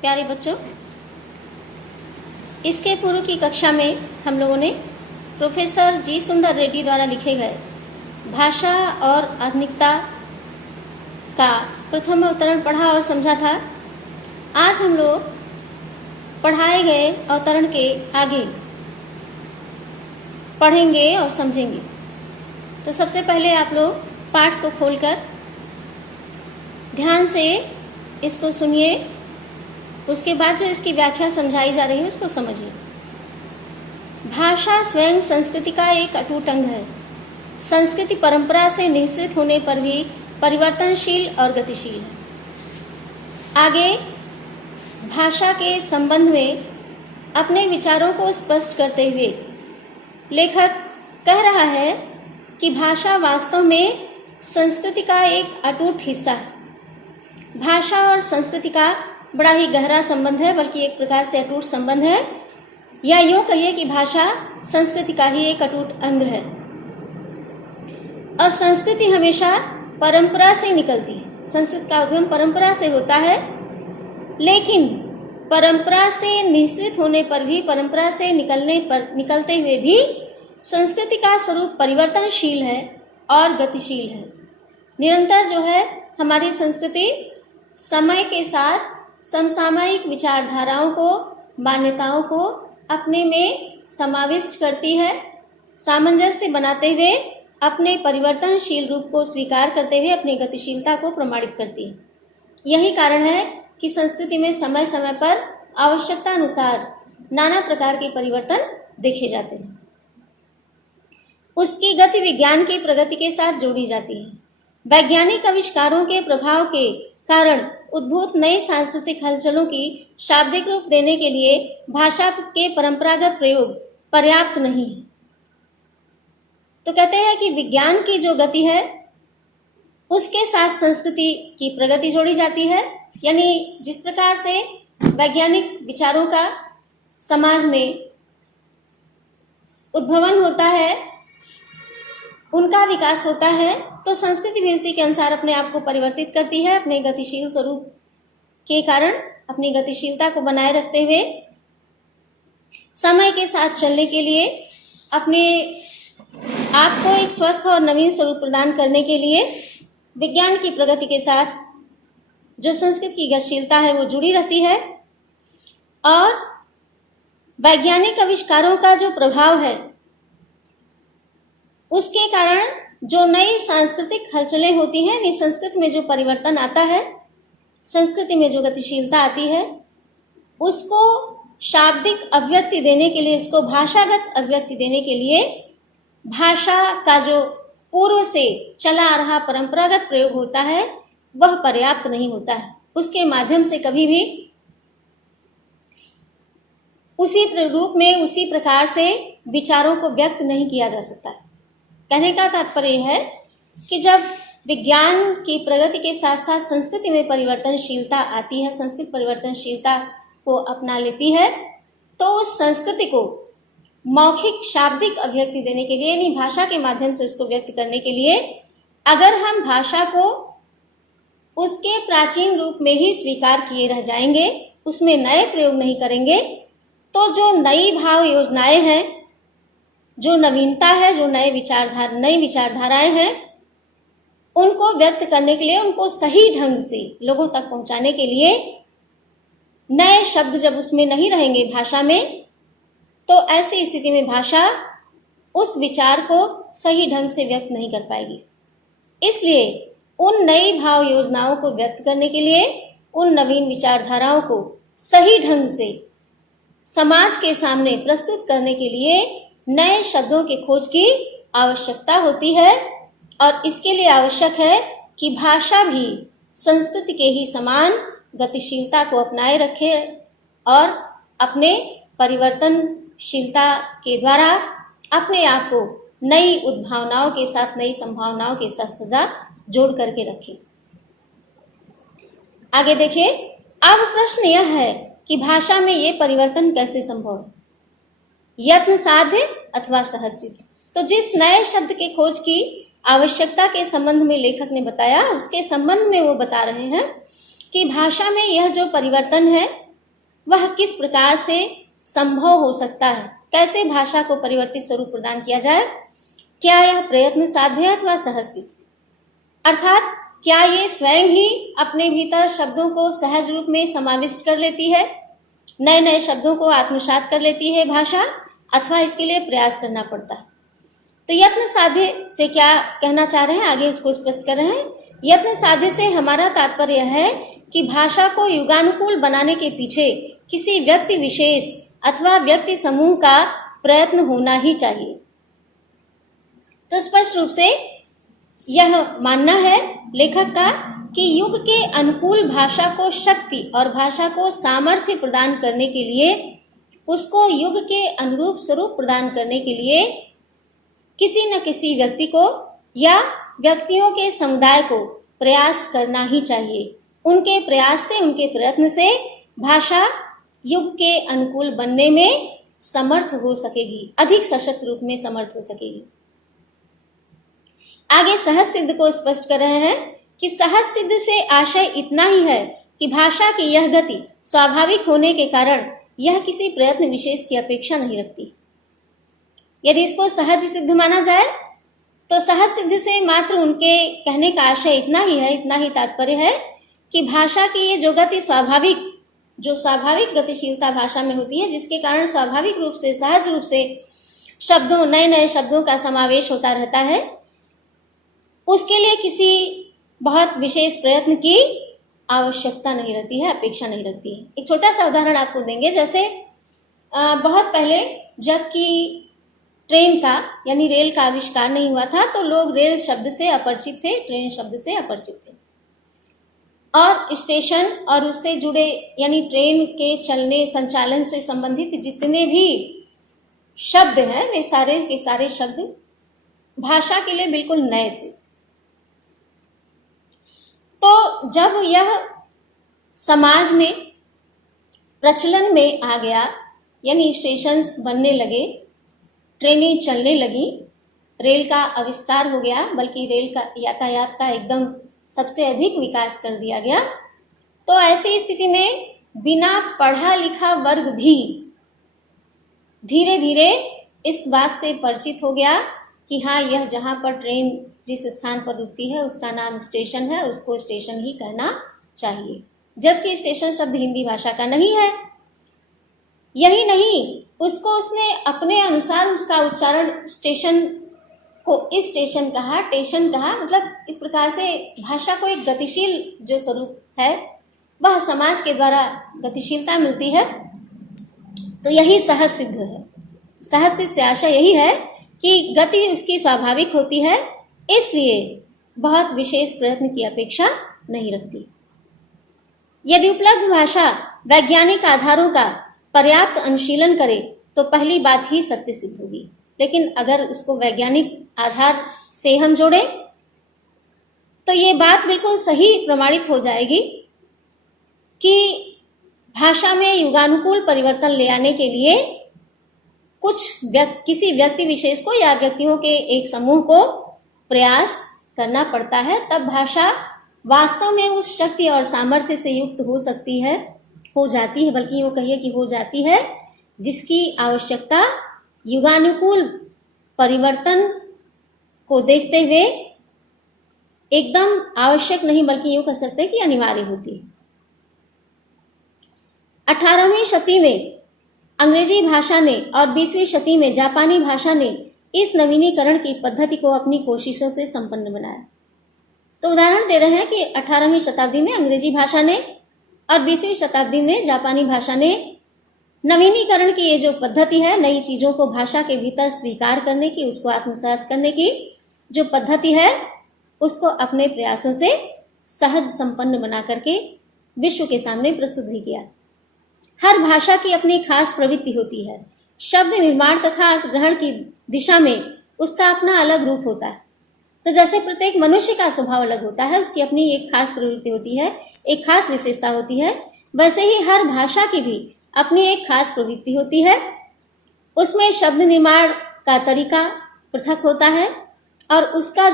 प्यारे बच्चों, इसके पूर्व की कक्षा में हम लोगों ने प्रोफेसर जी सुंदर रेड्डी द्वारा लिखे गए भाषा और आधुनिकता का प्रथम अवतरण पढ़ा और समझा था। आज हम लोग पढ़ाए गए अवतरण के आगे पढ़ेंगे और समझेंगे। तो सबसे पहले आप लोग पाठ को खोलकर ध्यान से इसको सुनिए, उसके बाद जो इसकी व्याख्या समझाई जा रही है उसको समझिए। भाषा स्वयं संस्कृति का एक अटूट अंग है। संस्कृति परंपरा से निःसृत होने पर भी परिवर्तनशील और गतिशील है। आगे भाषा के संबंध में अपने विचारों को स्पष्ट करते हुए लेखक कह रहा है कि भाषा वास्तव में संस्कृति का एक अटूट हिस्सा है। भाषा और संस्कृति का बड़ा ही गहरा संबंध है, बल्कि एक प्रकार से अटूट संबंध है, या यूँ कहिए कि भाषा संस्कृति का ही एक अटूट अंग है। और संस्कृति हमेशा परंपरा से निकलती है। संस्कृत का उद्गम परंपरा से होता है, लेकिन परंपरा से निःसृत होने पर भी, परंपरा से निकलते हुए भी संस्कृति का स्वरूप परिवर्तनशील है और गतिशील है। निरंतर जो है हमारी संस्कृति समय के साथ समसामयिक विचारधाराओं को, मान्यताओं को अपने में समाविष्ट करती है, सामंजस्य बनाते हुए अपने परिवर्तनशील रूप को स्वीकार करते हुए अपनी गतिशीलता को प्रमाणित करती है। यही कारण है कि संस्कृति में समय समय पर आवश्यकता अनुसार नाना प्रकार के परिवर्तन देखे जाते हैं। उसकी गति विज्ञान की प्रगति के साथ जोड़ी जाती है। वैज्ञानिक आविष्कारों के प्रभाव के कारण उद्भूत नए सांस्कृतिक हलचलों की शाब्दिक रूप देने के लिए भाषा के परंपरागत प्रयोग पर्याप्त नहीं है। तो कहते हैं कि विज्ञान की जो गति है उसके साथ संस्कृति की प्रगति जोड़ी जाती है। यानी जिस प्रकार से वैज्ञानिक विचारों का समाज में उद्भवन होता है, उनका विकास होता है, तो संस्कृति भी उसी के अनुसार अपने आप को परिवर्तित करती है। अपने गतिशील स्वरूप के कारण अपनी गतिशीलता को बनाए रखते हुए समय के साथ चलने के लिए, अपने आप को एक स्वस्थ और नवीन स्वरूप प्रदान करने के लिए विज्ञान की प्रगति के साथ जो संस्कृत की गतिशीलता है वो जुड़ी रहती है। और वैज्ञानिक आविष्कारों का जो प्रभाव है उसके कारण जो नई सांस्कृतिक हलचलें होती हैं, यानी संस्कृति में जो परिवर्तन आता है, संस्कृति में जो गतिशीलता आती है, उसको शाब्दिक अभिव्यक्ति देने के लिए, उसको भाषागत अभिव्यक्ति देने के लिए भाषा का जो पूर्व से चला आ रहा परंपरागत प्रयोग होता है वह पर्याप्त नहीं होता है। उसके माध्यम से कभी भी उसी रूप में, उसी प्रकार से विचारों को व्यक्त नहीं किया जा सकता है। कहने का तात्पर्य है कि जब विज्ञान की प्रगति के साथ साथ संस्कृति में परिवर्तनशीलता आती है, संस्कृत परिवर्तनशीलता को अपना लेती है, तो उस संस्कृति को मौखिक शाब्दिक अभिव्यक्ति देने के लिए, यानी भाषा के माध्यम से उसको व्यक्त करने के लिए, अगर हम भाषा को उसके प्राचीन रूप में ही स्वीकार किए रह जाएंगे, उसमें नए प्रयोग नहीं करेंगे, तो जो नई भाव योजनाएं हैं, जो नवीनता है, जो नई विचारधाराएं हैं, उनको व्यक्त करने के लिए, उनको सही ढंग से लोगों तक पहुंचाने के लिए नए शब्द जब उसमें नहीं रहेंगे भाषा में, तो ऐसी स्थिति में भाषा उस विचार को सही ढंग से व्यक्त नहीं कर पाएगी। इसलिए उन नई भाव योजनाओं को व्यक्त करने के लिए, उन नवीन विचारधाराओं को सही ढंग से समाज के सामने प्रस्तुत करने के लिए नए शब्दों के खोज की आवश्यकता होती है। और इसके लिए आवश्यक है कि भाषा भी संस्कृति के ही समान गतिशीलता को अपनाए रखे और अपने परिवर्तनशीलता के द्वारा अपने आप को नई उद्भावनाओं के साथ, नई संभावनाओं के साथ सदा जोड़ करके रखे। आगे देखिए, अब प्रश्न यह है कि भाषा में ये परिवर्तन कैसे संभव है, यत्न साध्य अथवा सहज सिद्ध। तो जिस नए शब्द के खोज की आवश्यकता के संबंध में लेखक ने बताया, उसके संबंध में वो बता रहे हैं कि भाषा में यह जो परिवर्तन है वह किस प्रकार से संभव हो सकता है, कैसे भाषा को परिवर्तित स्वरूप प्रदान किया जाए, क्या यह प्रयत्न साध्य है अथवा सहज सिद्ध, अर्थात क्या ये स्वयं ही अपने भीतर शब्दों को सहज रूप में समाविष्ट कर लेती है, नए नए शब्दों को आत्मसात कर लेती है भाषा, अथवा इसके लिए प्रयास करना पड़ता है। तो यत्न साध्य से क्या कहना चाह रहे हैं, आगे उसको स्पष्ट कर रहे हैं। यत्न साध्य से हमारा तात्पर्य है कि भाषा को युगानुकूल बनाने के पीछे किसी व्यक्ति विशेष अथवा व्यक्ति समूह का प्रयत्न होना ही चाहिए। तो स्पष्ट रूप से यह मानना है लेखक का कि युग के अनुकूल भाषा को शक्ति और भाषा को सामर्थ्य प्रदान करने के लिए, उसको युग के अनुरूप स्वरूप प्रदान करने के लिए किसी न किसी व्यक्ति को या व्यक्तियों के समुदाय को प्रयास करना ही चाहिए। उनके प्रयास से, उनके प्रयत्न से भाषा युग के अनुकूल बनने में समर्थ हो सकेगी, अधिक सशक्त रूप में समर्थ हो सकेगी। आगे सहज सिद्ध को स्पष्ट कर रहे हैं कि सहज सिद्ध से आशय इतना ही है कि भाषा की यह गति स्वाभाविक होने के कारण यह किसी प्रयत्न विशेष की अपेक्षा नहीं रखती। यदि इसको सहज सिद्ध माना जाए तो सहज सिद्ध से मात्र उनके कहने का आशय इतना ही है, इतना ही तात्पर्य है कि भाषा की ये जो गति स्वाभाविक गतिशीलता भाषा में होती है, जिसके कारण स्वाभाविक रूप से, सहज रूप से शब्दों, नए नए शब्दों का समावेश होता रहता है, उसके लिए किसी बहुत विशेष प्रयत्न की आवश्यकता नहीं रहती है, अपेक्षा नहीं रहती है। एक छोटा सा उदाहरण आपको देंगे। जैसे बहुत पहले जबकि ट्रेन का यानी रेल का आविष्कार नहीं हुआ था, तो लोग रेल शब्द से अपरिचित थे, ट्रेन शब्द से अपरिचित थे, और स्टेशन और उससे जुड़े यानी ट्रेन के चलने, संचालन से संबंधित जितने भी शब्द हैं, वे सारे के सारे शब्द भाषा के लिए बिल्कुल नए थे। तो जब यह समाज में प्रचलन में आ गया, यानी स्टेशंस बनने लगे, ट्रेनें चलने लगी, रेल का आविष्कार हो गया, बल्कि रेल का यातायात का एकदम सबसे अधिक विकास कर दिया गया, तो ऐसी स्थिति में बिना पढ़ा लिखा वर्ग भी धीरे धीरे इस बात से परिचित हो गया कि हाँ, यह जहाँ पर ट्रेन जिस स्थान पर रुकती है उसका नाम स्टेशन है, उसको स्टेशन ही कहना चाहिए, जबकि स्टेशन शब्द हिंदी भाषा का नहीं है। यही नहीं, उसको उसने अपने अनुसार उसका उच्चारण स्टेशन को स्टेशन कहा, टेशन कहा, मतलब इस प्रकार से भाषा को एक गतिशील जो स्वरूप है वह समाज के द्वारा गतिशीलता मिलती है। तो यही सहज सिद्ध है। सहज सिद्ध से आशा यही है कि गति उसकी स्वाभाविक होती है, इसलिए बहुत विशेष प्रयत्न की अपेक्षा नहीं रखती। यदि उपलब्ध भाषा वैज्ञानिक आधारों का पर्याप्त अनुशीलन करे तो पहली बात ही सत्य सिद्ध होगी, लेकिन अगर उसको वैज्ञानिक आधार से हम जोड़ें तो ये बात बिल्कुल सही प्रमाणित हो जाएगी कि भाषा में युगानुकूल परिवर्तन ले आने के लिए किसी व्यक्ति विशेष को या व्यक्तियों के एक समूह को प्रयास करना पड़ता है, तब भाषा वास्तव में उस शक्ति और सामर्थ्य से युक्त हो जाती है, बल्कि वो कहिए कि हो जाती है, जिसकी आवश्यकता युगानुकूल परिवर्तन को देखते हुए एकदम आवश्यक नहीं, बल्कि यूँ कह सकते हैं कि अनिवार्य होती है। 18वीं शती में अंग्रेजी भाषा ने और 20वीं शती में जापानी भाषा ने इस नवीनीकरण की पद्धति को अपनी कोशिशों से संपन्न बनाया। तो उदाहरण दे रहे हैं कि 18वीं शताब्दी में अंग्रेजी भाषा ने और 20वीं शताब्दी में जापानी भाषा ने नवीनीकरण की ये जो पद्धति है, नई चीज़ों को भाषा के भीतर स्वीकार करने की, उसको आत्मसात करने की जो पद्धति है, उसको अपने प्रयासों से सहज संपन्न बना करके विश्व के सामने प्रस्तुत भी किया। हर भाषा की अपनी खास प्रवृत्ति होती है। शब्द निर्माण तथा अर्थ ग्रहण की दिशा में उसका अपना अलग रूप होता है। तो जैसे प्रत्येक मनुष्य का स्वभाव अलग होता है, उसकी अपनी एक खास प्रवृत्ति होती है, एक खास विशेषता होती है, वैसे ही हर भाषा की भी अपनी एक खास प्रवृत्ति होती है। उसमें शब्द निर्माण का तरीका पृथक होता है और उसके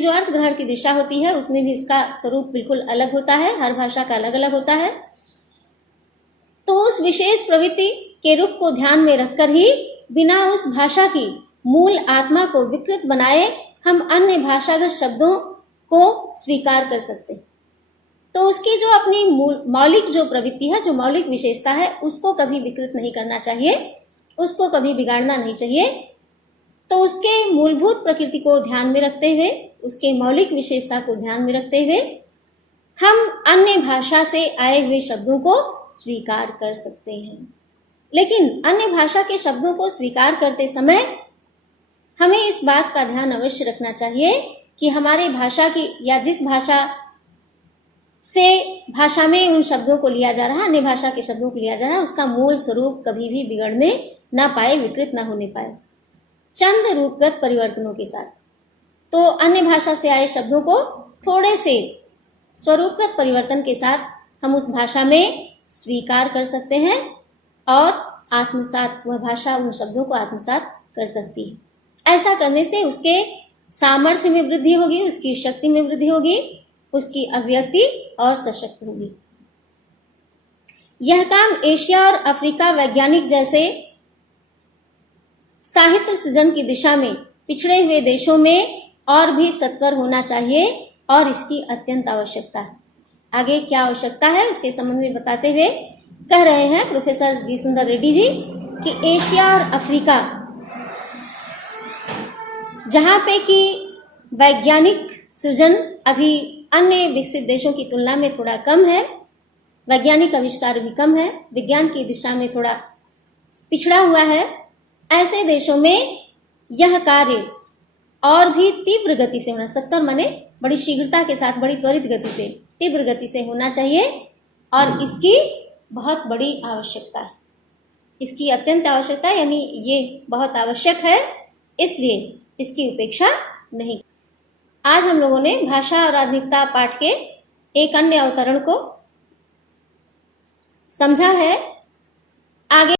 जो अर्थ ग्रहण की दिशा होती है, उसमें भी उसका स्वरूप बिल्कुल अलग होता है। हर भाषा का अलग अलग होता है। तो उस विशेष प्रवृत्ति के रूप को ध्यान में रखकर ही बिना उस भाषा की मूल आत्मा को विकृत बनाए हम अन्य भाषागत शब्दों को स्वीकार कर सकते हैं। तो उसकी जो अपनी मौलिक जो प्रवृत्ति है, जो मौलिक विशेषता है, उसको कभी विकृत नहीं करना चाहिए, उसको कभी बिगाड़ना नहीं चाहिए। तो उसके मूलभूत प्रकृति को ध्यान में रखते हुए, उसके मौलिक विशेषता को ध्यान में रखते हुए हम अन्य भाषा से आए हुए शब्दों को स्वीकार कर सकते हैं। लेकिन अन्य भाषा के शब्दों को स्वीकार करते समय हमें इस बात का ध्यान अवश्य रखना चाहिए कि हमारे भाषा की या जिस भाषा में उन शब्दों को लिया जा रहा है, अन्य भाषा के शब्दों को लिया जा रहा है, उसका मूल स्वरूप कभी भी बिगड़ने ना पाए, विकृत ना होने पाए, चंद रूपगत परिवर्तनों के साथ। तो अन्य भाषा से आए शब्दों को थोड़े से स्वरूपगत परिवर्तन के साथ हम उस भाषा में स्वीकार कर सकते हैं और आत्मसात, वह भाषा उन शब्दों को आत्मसात कर सकती है। ऐसा करने से उसके सामर्थ्य में वृद्धि होगी, उसकी शक्ति में वृद्धि होगी, उसकी अभिव्यक्ति और सशक्त होगी। यह काम एशिया और अफ्रीका वैज्ञानिक जैसे साहित्य सृजन की दिशा में पिछड़े हुए देशों में और भी सत्वर होना चाहिए और इसकी अत्यंत आवश्यकता है। आगे क्या आवश्यकता है उसके संबंध में बताते हुए कह रहे हैं प्रोफेसर जी सुंदर रेड्डी जी कि एशिया और अफ्रीका, जहाँ पे कि वैज्ञानिक सृजन अभी अन्य विकसित देशों की तुलना में थोड़ा कम है, वैज्ञानिक आविष्कार भी कम है, विज्ञान की दिशा में थोड़ा पिछड़ा हुआ है, ऐसे देशों में यह कार्य और भी तीव्र गति से होना, सत्वर माने बड़ी शीघ्रता के साथ, बड़ी त्वरित गति से, तीव्र गति से होना चाहिए और इसकी बहुत बड़ी आवश्यकता है, इसकी अत्यंत आवश्यकता है, यानी ये बहुत आवश्यक है, इसलिए इसकी उपेक्षा नहीं। आज हम लोगों ने भाषा और आधुनिकता पाठ के एक अन्य अवतरण को समझा है। आगे